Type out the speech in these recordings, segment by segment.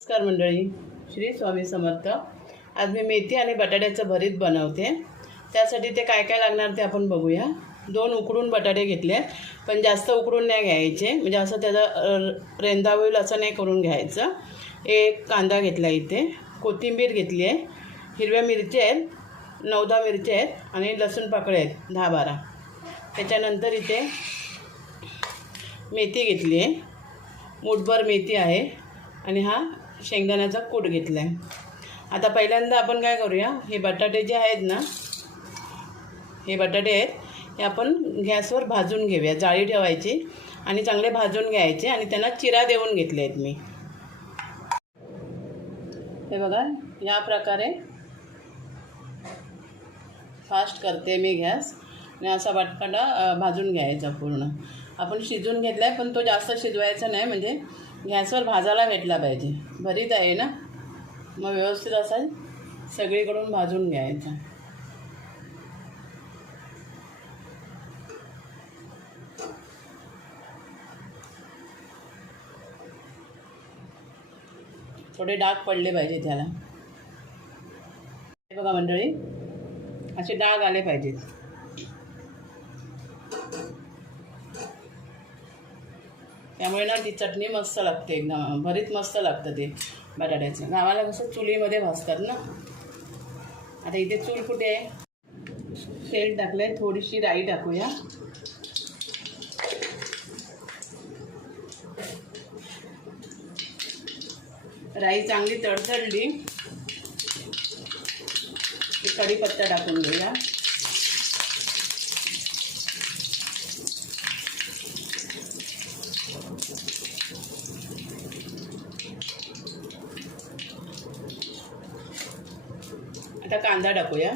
नमस्कार मंडळी. श्री स्वामी समर्थ. आज मी मेथी आणि बटाट्याचं भरीत बनवते. त्यासाठी ते काय काय लागणार ते आपण बघूया. दोन उकडून बटाटे घेतले पण जास्त उकडून नाही घ्यायचे. म्हणजे असं त्याचा रेंदा होईल असं नाही करून घ्यायचं. एक कांदा घेतला इथे. कोथिंबीर घेतली आहे. हिरव्या मिरच्या आहेत नऊ दहा मिरच्या आहेत आणि लसूण पाकळे आहेत दहा बारा त्याच्यानंतर इथे मेथी घेतली आहे. मूठभर मेथी आहे. आणि हा शेंगदाण्याचा कूट घेतला आहे आता पहिल्यांदा आपण काय करूया हे बटाटे जे आहेत ना हे बटाटे आहेत हे आपण गॅसवर भाजून घेऊया जाळी ठेवायची आणि चांगले भाजून घ्यायचे आणि त्यांना चिरा देऊन घेतले आहेत मी. हे बघा या प्रकारे फास्ट करते मी गॅस आणि असा बटाटा भाजून घ्यायचा पूर्ण. आपण शिजून घेतला आहे पण तो जास्त शिजवायचा नाही म्हणजे गॅसवर भाजायला भेटला पाहिजे. भरीत आहे ना? मग व्यवस्थित असाल सगळीकडून भाजून घ्यायचा थोडे डाग पडले पाहिजे त्याला. बघा मंडळी असे डाग आले पाहिजेत. त्यामुळे ना ती चटणी मस्त लागते. एकदम भरीत मस्त लागतं ते बटाट्याचं. गावाला कसं चुलीमध्ये भाजतात ना. आता इथे चूल कुठे आहे? तेल टाकलं आहे थोडीशी राई टाकूया. राई चांगली तडतडली. कढीपत्ता टाकून घेऊया. आता कांदा टाकूया.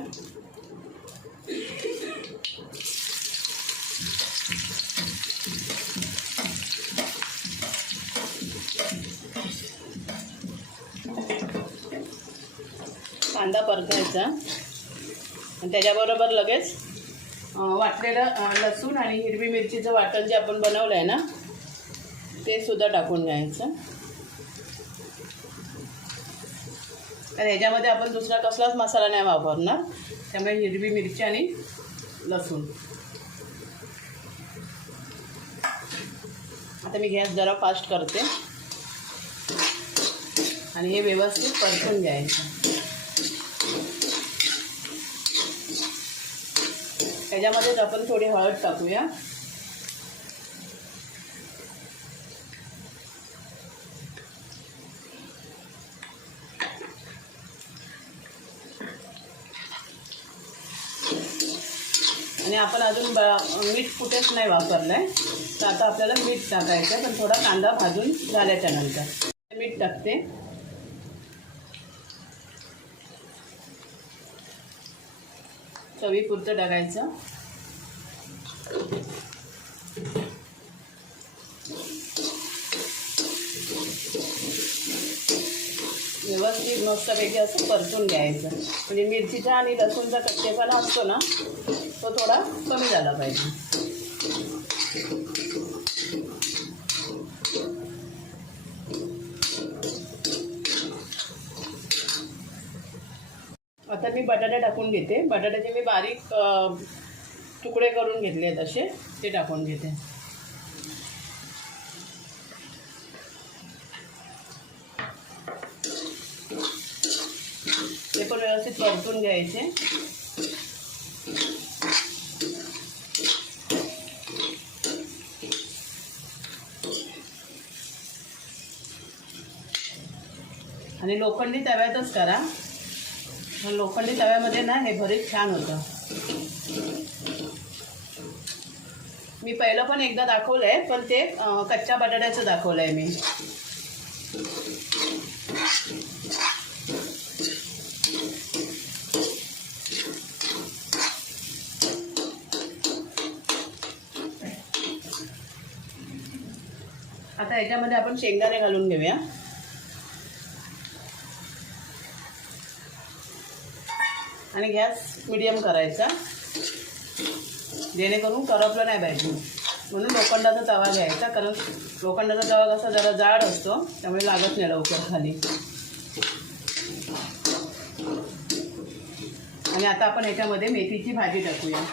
कांदा परतायचा. आणि त्याच्याबरोबर लगेच वाटलेलं लसूण आणि हिरवी मिरचीचं वाटण जे आपण बनवलं आहे ना ते सुद्धा टाकून घ्यायचं. आणि ह्याच्यामध्ये आपण दुसरा कसलाच मसाला नाही वापरणार. त्यामुळे हिरवी मिरची आणि लसूण. आता मी गॅस जरा फास्ट करते. आणि हे व्यवस्थित परतून घ्यायचं. ह्याच्यामध्येच आपण थोडी हळद टाकूया. आणि आपण अजून ब मीठ कुठेच नाही वापरलं आहे तर आता आपल्याला मीठ टाकायचं आहे पण थोडा कांदा भाजून झाल्याच्यानंतर मीठ टाकते. चवीपुरतं टाकायचं. व्यवस्थित मस्तपैकी असं परतून घ्यायचं. म्हणजे मिरचीचा आणि लसूणचा कच्चेपणा असतो ना तो थोडा कमी झाला पाहिजे. आता मी बटाटा टाकून घेते. बटाट्याचे मी बारीक तुकडे करून घेतले आहेत असे ते टाकून घेते ते पण व्यवस्थित परतून घ्यायचे. आणि लोखंडी तव्यातच करा. लोखंडी तव्यामध्ये ना हे भरीत छान होतं. मी पहिलं पण एकदा दाखवलं आहे पण ते कच्च्या बटाट्याचं दाखवलं आहे मी. आता याच्यामध्ये आपण शेंगदाणे घालून घेऊया. आणि गॅस मिडियम करायचा. जेणेकरून करपलं नाही पाहिजे. म्हणून लोखंडाचा तवा घ्यायचा कारण लोखंडाचा तवा कसा जरा जाड असतो त्यामुळे लागत नाही लवकर खाली. आणि आता आपण याच्यामध्ये मेथीची भाजी टाकूया.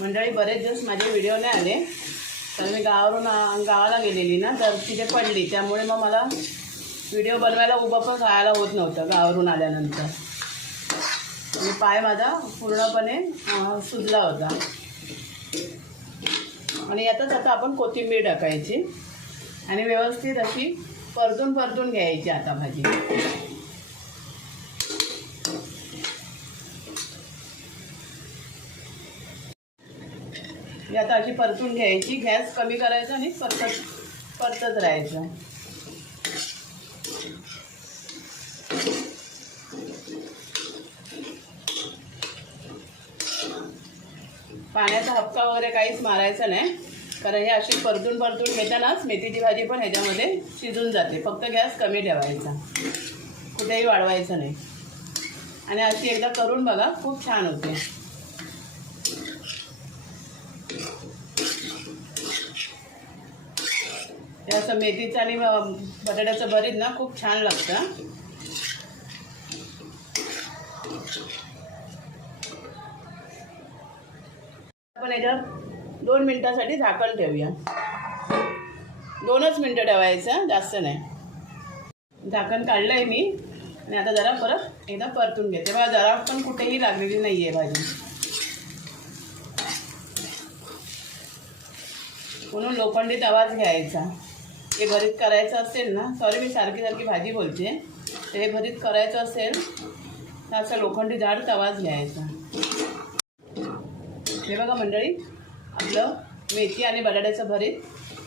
मंडळी बरेच दिवस माझे व्हिडिओ नाही आले. तर मी गावावरून गावाला गेलेली ना तर तिथे पडली. त्यामुळे मग मला व्हिडिओ बनवायला उभं पण खायला होत नव्हतं गावावरून आल्यानंतर. आणि पाय माझा पूर्णपणे सुजला होता. आणि यातच आता आपण कोथिंबीर टाकायची. आणि व्यवस्थित अशी परतून परतून घ्यायची आता भाजी. ही आता अशी परतून घ्यायची गॅस कमी करायचा आणि परतत परतत राहायचं. पाण्याचा हपका वगैरे काहीच मारायचा नाही कारण हे अशी परतून परतून घेतानाच मेथीची भाजी पण ह्याच्यामध्ये शिजून जाते. फक्त गॅस कमी ठेवायचा. कुठेही वाढवायचं नाही. आणि अशी एकदा करून बघा खूप छान होते. हे असं मेथीचं आणि बटाट्याचं भरीत ना खूप छान लागतं. आपण याच्यावर दोन मिनिटासाठी झाकण ठेवूया. दोनच मिनटं ठेवायचं जास्त नाही. झाकण काढलं आहे मी. आणि आता जरा परत एकदा परतून घेते. बघा जरा पण कुठेही लागलेली नाही आहे भाजी. म्हणून लोखंडी तवाच घ्यायचा. हे भरीत करायचं असेल ना सॉरी मी सारखी सारखी भाजी बोलते. ते हे भरीत करायचं असेल तर असा लोखंडी जाड तवाच घ्यायचा. हे बघा मंडळी आपलं मेथी आणि बटाट्याचं भरीत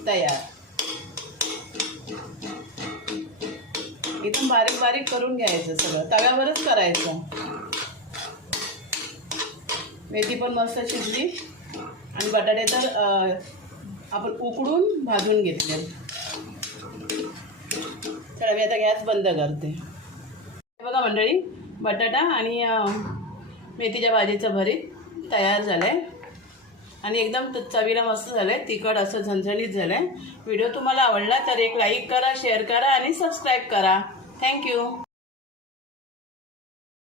तयार. एकदम बारीक बारीक करून घ्यायचं सगळं. तव्यावरच करायचं. मेथी पण मस्त शिजली. आणि बटाटे तर आपण उकडून भाजून घेतले. तर मी आता गॅस बंद करते. बघा मंडळी बटाटा आणि मेथीच्या भाजीचं भरीत तयार झालं आहे आणि एकदम चवीला मस्त झालं आहे तिखट असं झणझणीत झालं आहे व्हिडिओ तुम्हाला आवडला तर एक लाईक करा शेअर करा आणि सबस्क्राईब करा. थँक्यू.